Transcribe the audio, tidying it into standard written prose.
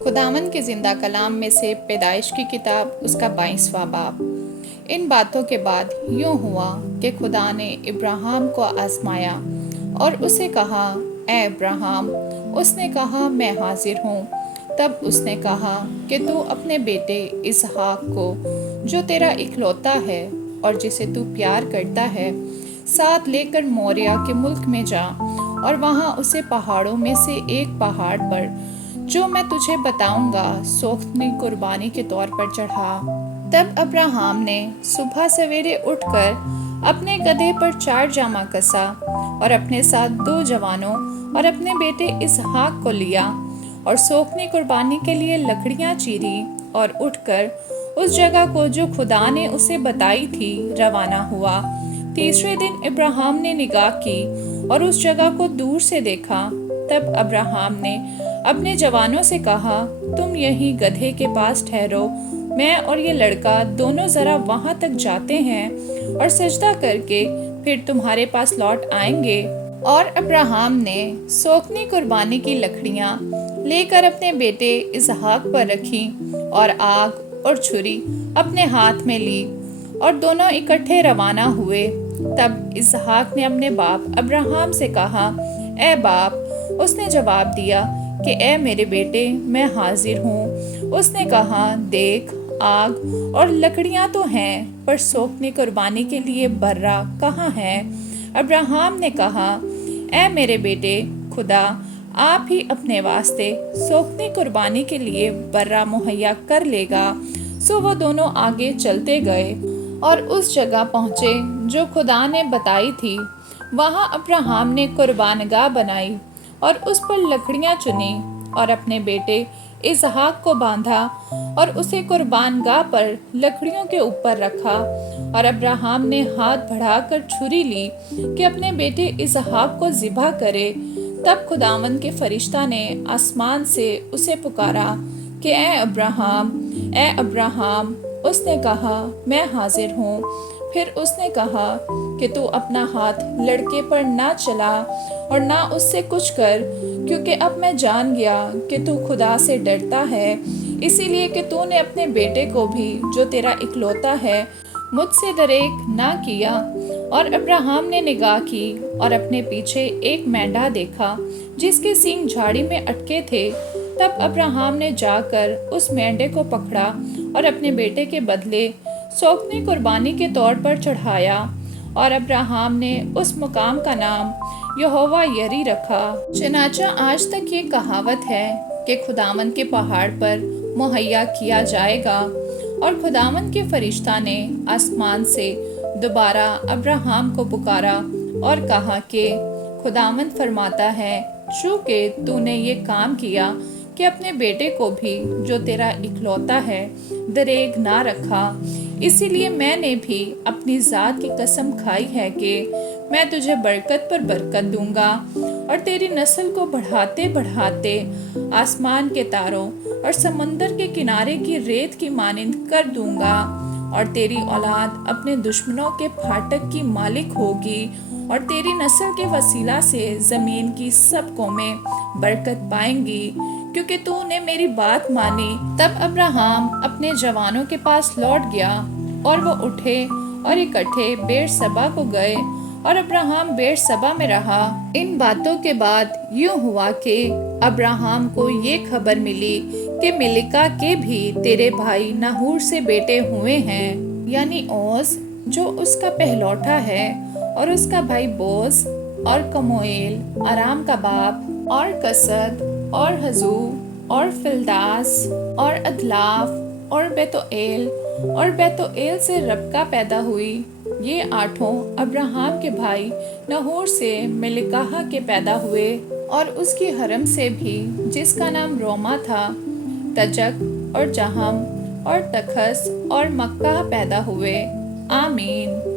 خداوند کے زندہ کلام میں سے پیدائش کی کتاب اس کا 22واں باب۔ ان باتوں کے بعد یوں ہوا کہ خدا نے ابراہیم کو آزمایا اور اسے کہا، اے ابراہیم۔ اس نے کہا، میں حاضر ہوں۔ تب اس نے کہا کہ تو اپنے بیٹے اسحاق کو جو تیرا اکلوتا ہے اور جسے تو پیار کرتا ہے ساتھ لے کر موریہ کے ملک میں جا اور وہاں اسے پہاڑوں میں سے ایک پہاڑ پر جو میں تجھے بتاؤں گا سوختنی قربانی کے طور پر چڑھا۔ تب ابراہیم نے صبح سویرے اٹھ کر اپنے گدھے پر 4 جامہ کسا اور اپنے ساتھ 2 جوانوں اور اپنے بیٹے اسحاق کو لیا اور سوختنی قربانی کے لیے لکڑیاں چیری اور اٹھ کر اس جگہ کو جو خدا نے اسے بتائی تھی روانہ ہوا۔ تیسرے دن ابراہیم نے نگاہ کی اور اس جگہ کو دور سے دیکھا۔ تب ابراہیم نے اپنے جوانوں سے کہا، تم یہیں گدھے کے پاس ٹھہرو، میں اور یہ لڑکا دونوں ذرا وہاں تک جاتے ہیں اور سجدہ کر کے پھر تمہارے پاس لوٹ آئیں گے۔ اور ابراہیم نے سوختنی قربانی کی لکڑیاں لے کر اپنے بیٹے اسحاق پر رکھی اور آگ اور چھری اپنے ہاتھ میں لی اور دونوں اکٹھے روانہ ہوئے۔ تب اسحاق نے اپنے باپ ابراہیم سے کہا، اے باپ۔ اس نے جواب دیا کہ اے میرے بیٹے، میں حاضر ہوں۔ اس نے کہا، دیکھ، آگ اور لکڑیاں تو ہیں، پر سوختنی قربانی کے لیے برا کہاں ہے؟ ابراہیم نے کہا، اے میرے بیٹے، خدا آپ ہی اپنے واسطے سوختنی قربانی کے لیے برا مہیا کر لے گا۔ سو وہ دونوں آگے چلتے گئے اور اس جگہ پہنچے جو خدا نے بتائی تھی۔ وہاں ابراہیم نے قربان گاہ بنائی اور اس پر لکڑیاں چنی اور اپنے بیٹے اسحاق کو باندھا اور اسے قربان گاہ پر لکڑیوں کے اوپر رکھا۔ اور ابراہیم نے ہاتھ بڑھا کر چھری لی کہ اپنے بیٹے اسحاق کو ذبح کرے۔ تب خداوند کے فرشتہ نے آسمان سے اسے پکارا کہ اے ابراہیم، اے ابراہیم۔ اس نے کہا، میں حاضر ہوں۔ پھر اس نے کہا کہ تو اپنا ہاتھ لڑکے پر نہ چلا اور نہ اس سے کچھ کر، کیونکہ اب میں جان گیا کہ تو خدا سے ڈرتا ہے، اسی لیے کہ تو نے اپنے بیٹے کو بھی جو تیرا اکلوتا ہے مجھ سے دریغ نہ کیا۔ اور ابراہیم نے نگاہ کی اور اپنے پیچھے ایک مینڈھا دیکھا جس کے سینگ جھاڑی میں اٹکے تھے۔ تب ابراہیم نے جا کر اس مینڈھے کو پکڑا اور اپنے بیٹے کے بدلے سوختنی قربانی کے طور پر چڑھایا، اور ابراہیم نے اس مقام کا نام یہوہ یری رکھا۔ چنانچہ آج تک یہ کہاوت ہے کہ خداوند کے پہاڑ پر مہیا کیا جائے گا۔ اور خداوند کے فرشتہ نے آسمان سے دوبارہ ابراہیم کو پکارا اور کہا کہ خداوند فرماتا ہے، چونکہ تو نے یہ کام کیا کہ اپنے بیٹے کو بھی جو تیرا اکلوتا ہے دریغ نہ رکھا، اسی لیے میں نے بھی اپنی ذات کی قسم کھائی ہے کہ میں تجھے برکت پر برکت دوں گا اور تیری نسل کو بڑھاتے بڑھاتے آسمان کے تاروں اور سمندر کے کنارے کی ریت کی مانند کر دوں گا، اور تیری اولاد اپنے دشمنوں کے پھاٹک کی مالک ہوگی، اور تیری نسل کے وسیلہ سے زمین کی سب قومیں برکت پائیں گی، کیونکہ تو نے میری بات مانی۔ تب ابراہیم اپنے جوانوں کے پاس لوٹ گیا اور وہ اٹھے اور اکٹھے بیر سبا کو گئے، اور ابراہیم بیر سبا میں رہا۔ ان باتوں کے بعد یوں ہوا کہ ابراہیم کو یہ خبر ملی کہ ملکا کے بھی تیرے بھائی ناہور سے بیٹے ہوئے ہیں، یعنی اوز جو اس کا پہلوٹا ہے، اور اس کا بھائی بوز اور کموئیل ارام کا باپ، اور کسد اور حزو اور فلداس اور ادلاف اور بیتوئیل، اور بیتوئیل سے ربکا پیدا ہوئی۔ یہ 8 ابراہیم کے بھائی ناہور سے ملکہ کے پیدا ہوئے، اور اس کی حرم سے بھی جس کا نام روما تھا تجک اور جہم اور تخس اور مکہ پیدا ہوئے۔ آمین۔